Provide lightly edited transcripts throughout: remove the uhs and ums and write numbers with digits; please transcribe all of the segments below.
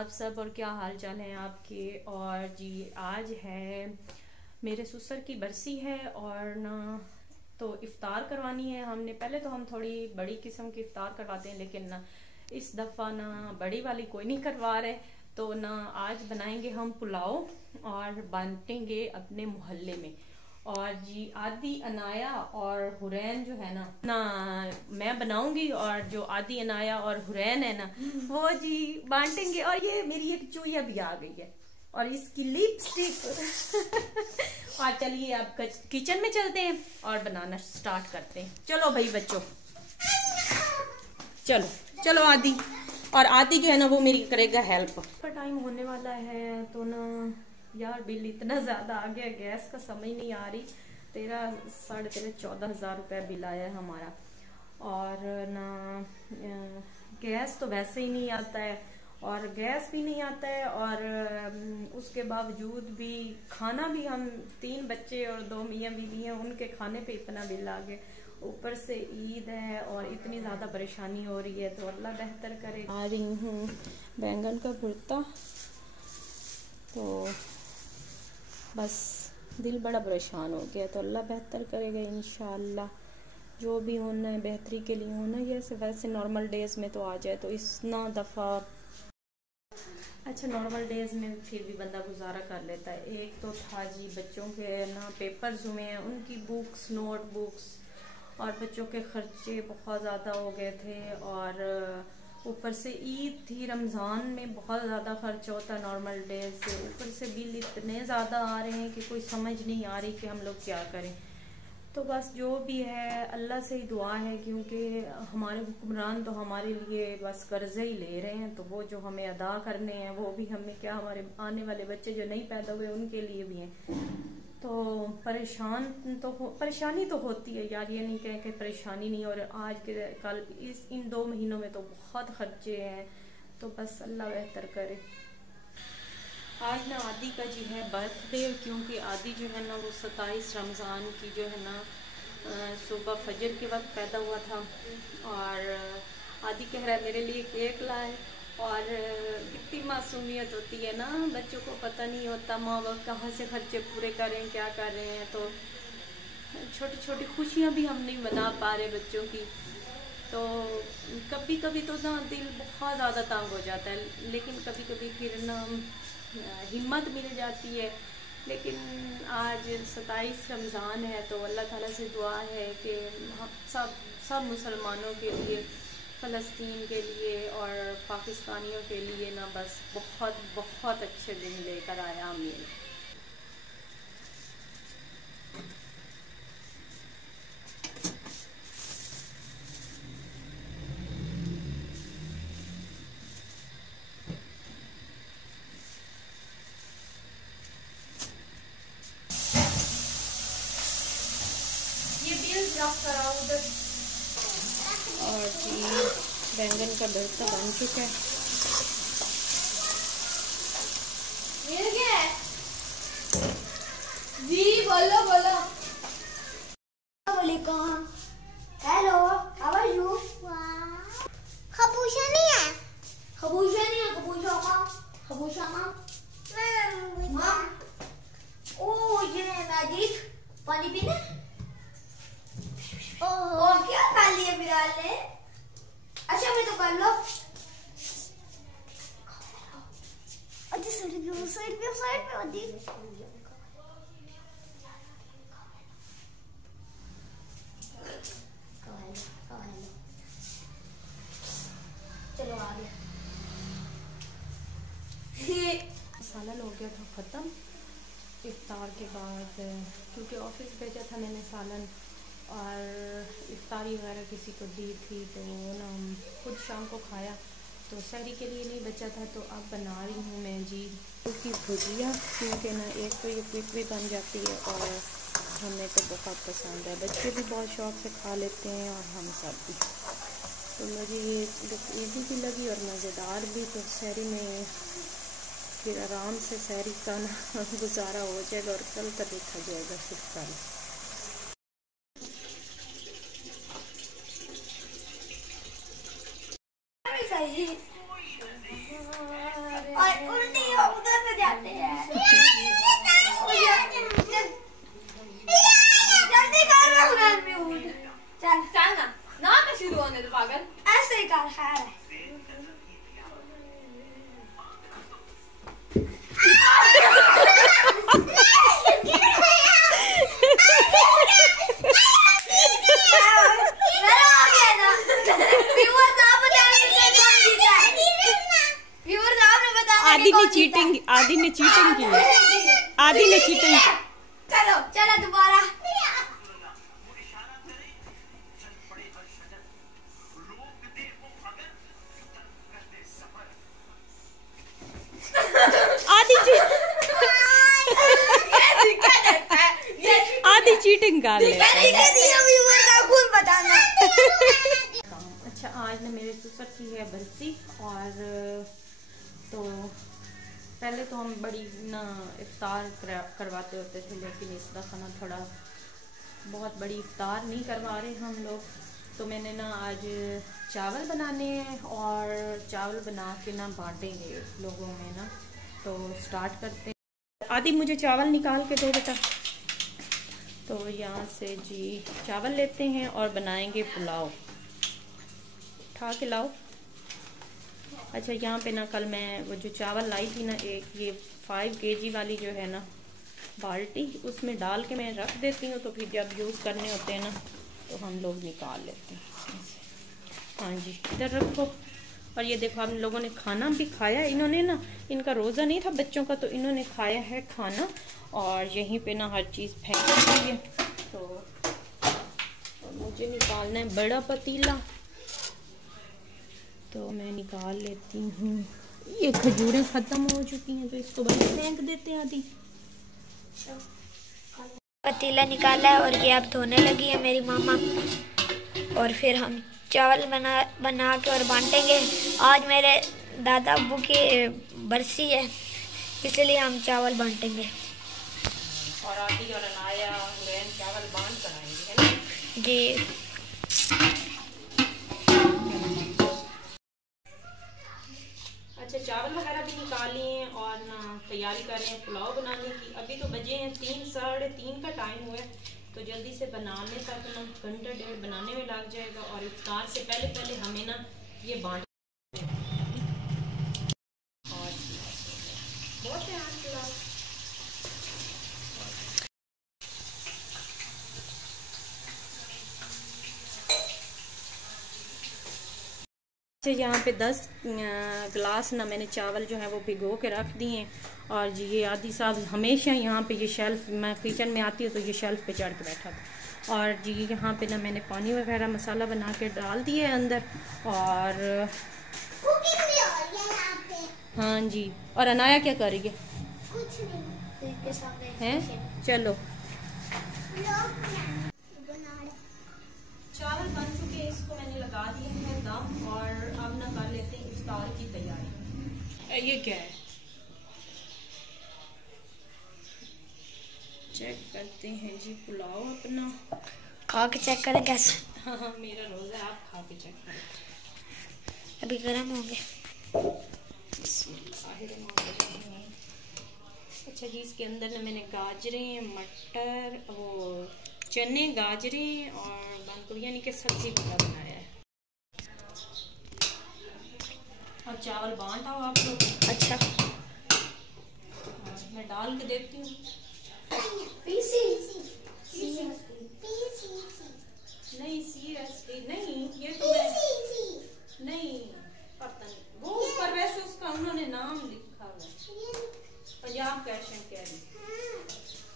आप सब, और क्या हाल चाल है आपके। और जी आज है मेरे ससुर की बरसी है और ना तो इफ्तार करवानी है हमने। पहले तो हम थोड़ी बड़ी किस्म की इफ्तार करवाते हैं, लेकिन ना इस दफ़ा ना बड़ी वाली कोई नहीं करवा रहे। तो ना आज बनाएंगे हम पुलाव और बांटेंगे अपने मोहल्ले में। और जी आदि अनाया और हुरैन जो है ना मैं बनाऊंगी, और जो आदि अनाया और हुरैन है ना वो जी बांटेंगे। और ये मेरी एक चूहिया भी आ गई है और इसकी लिपस्टिक और चलिए अब किचन में चलते हैं और बनाना स्टार्ट करते हैं। चलो भाई बच्चों, चलो चलो आदि। और आदि जो है ना वो मेरी करेगा हेल्प। टाइम होने वाला है तो ना यार बिल इतना ज्यादा आ गया, गैस का समझ नहीं आ रही। 14,500 रुपया बिल आया है हमारा। और ना गैस तो वैसे ही नहीं आता है और गैस भी नहीं आता है, और उसके बावजूद भी खाना भी, हम 3 बच्चे और 2 मियाँ बीवी हैं, उनके खाने पे इतना बिल आ गया। ऊपर से ईद है और इतनी ज़्यादा परेशानी हो रही है, तो अल्लाह बेहतर करे। आ रही हूँ बैंगन का भुर्ता, तो बस दिल बड़ा परेशान हो गया, तो अल्लाह बेहतर करेगा इंशाअल्लाह। जो भी होना है बेहतरी के लिए होना है। वैसे नॉर्मल डेज में तो आ जाए तो इस ना दफ़ा अच्छा, नॉर्मल डेज में फिर भी बंदा गुजारा कर लेता है। एक तो था जी बच्चों के ना पेपर्स हुए हैं, उनकी बुक्स, नोटबुक्स और बच्चों के खर्चे बहुत ज़्यादा हो गए थे। और ऊपर से ईद थी, रमज़ान में बहुत ज़्यादा खर्च होता है नॉर्मल डेज से। ऊपर से बिल इतने ज़्यादा आ रहे हैं कि कोई समझ नहीं आ रही कि हम लोग क्या करें। तो बस जो भी है अल्लाह से ही दुआ है, क्योंकि हमारे हुक्मरान तो हमारे लिए बस कर्जे ही ले रहे हैं, तो वो जो हमें अदा करने हैं वो भी हमें क्या, हमारे आने वाले बच्चे जो नहीं पैदा हुए उनके लिए भी हैं। तो परेशानी तो होती है यार, ये नहीं कहें कि परेशानी नहीं। और आज के कल इन 2 महीनों में तो बहुत खर्चे हैं, तो बस अल्लाह बेहतर करे। आज ना आदि का जी है बर्थडे, क्योंकि आदि जो है ना वो 27 रमज़ान की जो है ना सुबह फजर के वक्त पैदा हुआ था। और आदि कह रहा है मेरे लिए केक लाए। और कितनी मासूमियत होती है ना, बच्चों को पता नहीं होता माँ बाप कहाँ से खर्चे पूरे कर रहे हैं, क्या कर रहे हैं। तो छोटी छोटी खुशियाँ भी हम नहीं मना पा रहे बच्चों की। तो कभी कभी तो ना दिल बहुत ज़्यादा तंग हो जाता है, लेकिन कभी कभी फिर ना हिम्मत मिल जाती है। लेकिन आज 27 रमज़ान है, तो अल्लाह ताला से दुआ है कि हम सब मुसलमानों के लिए, फ़लस्तीन के लिए और पाकिस्तानियों के लिए ना बस बहुत बहुत अच्छे दिन लेकर आया। आमीन। ये बिल ड्रॉप कराओ उधर। और जी बैंगन का भरता बन चुका है। मिल गया जी, बोलो बोलो। वालेकुम, हेलो, हाउ आर यू? खरबूजा नहीं है, खरबूजा नहीं है, खरबूजा माँ, खरबूजा माँ। ओ ये मैजिक पानी पीना। ओ क्या खा लिया बिराल ने? अच्छा मैं तो कर लो। अच्छा साइड पे होती। चलो आ गया। सालन हो गया था ख़त्म इफ्तार के बाद, क्योंकि ऑफिस भेजा था मैंने सालन, और इफ्तारी वगैरह किसी को दी थी, तो ना खुद शाम को खाया, तो सहरी के लिए नहीं बचा था। तो अब बना रही हूँ मैं जी की भुजिया, क्योंकि ना एक तो ये क्विक भी बन जाती है और हमें तो बहुत पसंद है, बच्चे भी बहुत शौक से खा लेते हैं और हम सब भी। तो मुझे ये ईजी भी लगी और मज़ेदार भी। तो सहरी में फिर आराम से सहरी का ना गुजारा हो जाएगा, और कल का देखा जाएगा फिर कल। जल्दी कर रहा हूँ म्यूट। चल चल ना ना मैं शुरू होने दे पागल। ऐसे ही कर खैर है। आदि ने चीटिंग की है। आदि ने चीटिंग की। चलो चलो दोबारा। आदि चीटिंग कर ले। अच्छा आज ना मेरे ससुर की है बरसी और तो पहले तो हम बड़ी ना इफ्तार करवाते होते थे, लेकिन इस दफ़ा ना थोड़ा बहुत बड़ी इफ्तार नहीं करवा रहे हम लोग। तो मैंने ना आज चावल बनाने हैं और चावल बना के ना बांटेंगे लोगों में ना। तो स्टार्ट करते हैं। आदि मुझे चावल निकाल के दो बेटा। तो यहाँ से जी चावल लेते हैं और बनाएंगे पुलाव। उठा के लाओ। अच्छा यहाँ पे ना कल मैं वो जो चावल लाई थी ना, एक ये 5 kg वाली जो है ना बाल्टी, उसमें डाल के मैं रख देती हूँ। तो फिर जब यूज़ करने होते हैं ना तो हम लोग निकाल लेते हैं इसमें से। हाँ जी इधर रखो। और ये देखो हम लोगों ने खाना भी खाया। इन्होंने ना, इनका रोज़ा नहीं था बच्चों का, तो इन्होंने खाया है खाना। और यहीं पे ना हर चीज़ फेंक दी है। तो मुझे निकालना है बड़ा पतीला, तो मैं निकाल लेती हूँ। ये खजूरें ख़त्म हो चुकी हैं तो इसको बस फेंक देते हैं। आदि पतीला निकाला है और ये अब धोने लगी है मेरी मामा। और फिर हम चावल बना के और बांटेंगे। आज मेरे दादा अब्बू की बरसी है, इसलिए हम चावल बांटेंगे। और आदि और अनाया चावल बांट कर आएंगे, है ना जी। अच्छा चावल वगैरह भी निकाल लिए और ना तैयारी कर रहे हैं पुलाव बनाने की। अभी तो बजे हैं 3 साढ़े 3 का टाइम हुआ है। तो जल्दी से बनाने तक ना घंटा डेढ़ बनाने में लग जाएगा। और इफ्तार से पहले हमें ना ये बांट और बहुत है आज पुलाव। अच्छा यहाँ पे 10 गिलास ना मैंने चावल जो है वो भिगो के रख दिए हैं। और जी ये आदि साहब हमेशा यहाँ पे ये शेल्फ, मैं किचन में आती हूँ तो ये शेल्फ पे चढ़ के बैठा था। और जी यहाँ पे ना मैंने पानी वगैरह मसाला बना के डाल दिए अंदर। और हाँ जी। और अनाया क्या कर रही है? कुछ नहीं हैं चलो। चावल बन चुके हैं, इसको मैंने लगा दिया है दम। और अब ना कर लेते हैं इफ्तार की तैयारी। ये क्या है चेक करते हैं जी पुलाव अपना। खा के चेक करें कैसे। हाँ हाँ मेरा रोज़ा है, आप खा के चेक करें। अभी गर्म होंगे। अच्छा जी इसके अंदर ना मैंने गाजरें, मटर, वो चने, गाजरें और बंद यानी कि सब्जी पूरा बनाया है। अब चावल बांटा हो आप लोग। अच्छा मैं डाल के देखती हूँ। नहीं सीरियसली नहीं, ये तो नहीं पता नहीं। वो ऊपर वैसे उसका उन्होंने नाम लिखा हुआ पंजाब कैश एंड कैरी।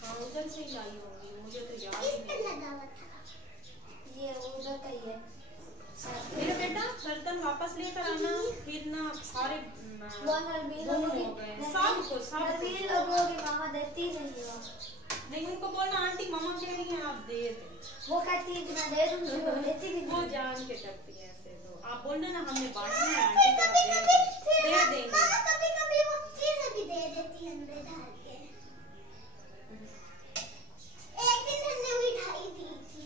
हाँ उधर से ही लाई होंगी, मुझे तो याद नहीं। ये उधर का ही है। मेरा बेटा बर्तन वापस लेकर आना, फिर ना सारे हो गए सब मामा देती नहीं। उनको बोलना आंटी मामा कह रही हैं आप दे दे। वो कहती है कि मैं दे दूंगी, वो देती नहीं। वो जान के करती है ऐसे। तो आप बोलना ना हमने बांटना है आंटी को, दे देंगे। कभी वो चीजें भी दे देती है अंदर डाल के। एक दिन हमने मिठाई दी थी।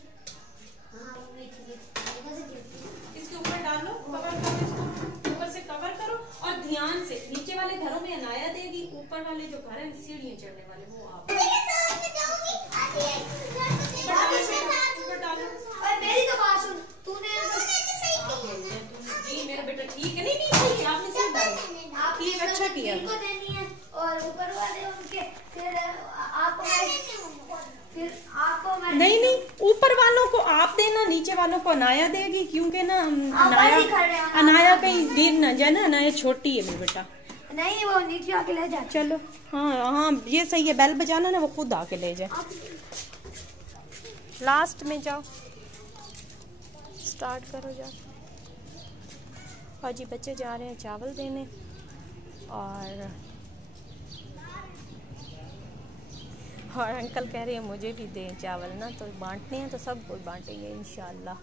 हाँ वो मीठी इसके ऊपर डालो, कवर करो, इसको ऊपर से कवर करो। और ध्यान से नीचे वाले घरों में अनाया देगी, ऊपर वाले जो घर है सीढ़ियाँ चढ़ने वाले वो आप। मेरी तो बात सुन, तूने जी मेरा बेटा ठीक है। नहीं नहीं आपने सही डाला, आप ये अच्छा किया। इनको देनी है और ऊपर वाले उनके, फिर आपको नहीं ऊपर वालों को आप देना, नीचे वालों को अनाया देगी, क्योंकि ना अनाया कहीं गिर ना जाए ना, अनाया छोटी है मेरी बेटा। नहीं वो नीचे आके ले जाए। चलो हाँ ये सही है, बेल बजाना ना वो खुद आके ले जाए। लास्ट में जाओ, स्टार्ट करो जाओ। और जी बच्चे जा रहे हैं चावल देने, और अंकल कह रहे हैं मुझे भी दें चावल ना, तो बांटने हैं तो सबको बांटेंगे इंशाल्लाह।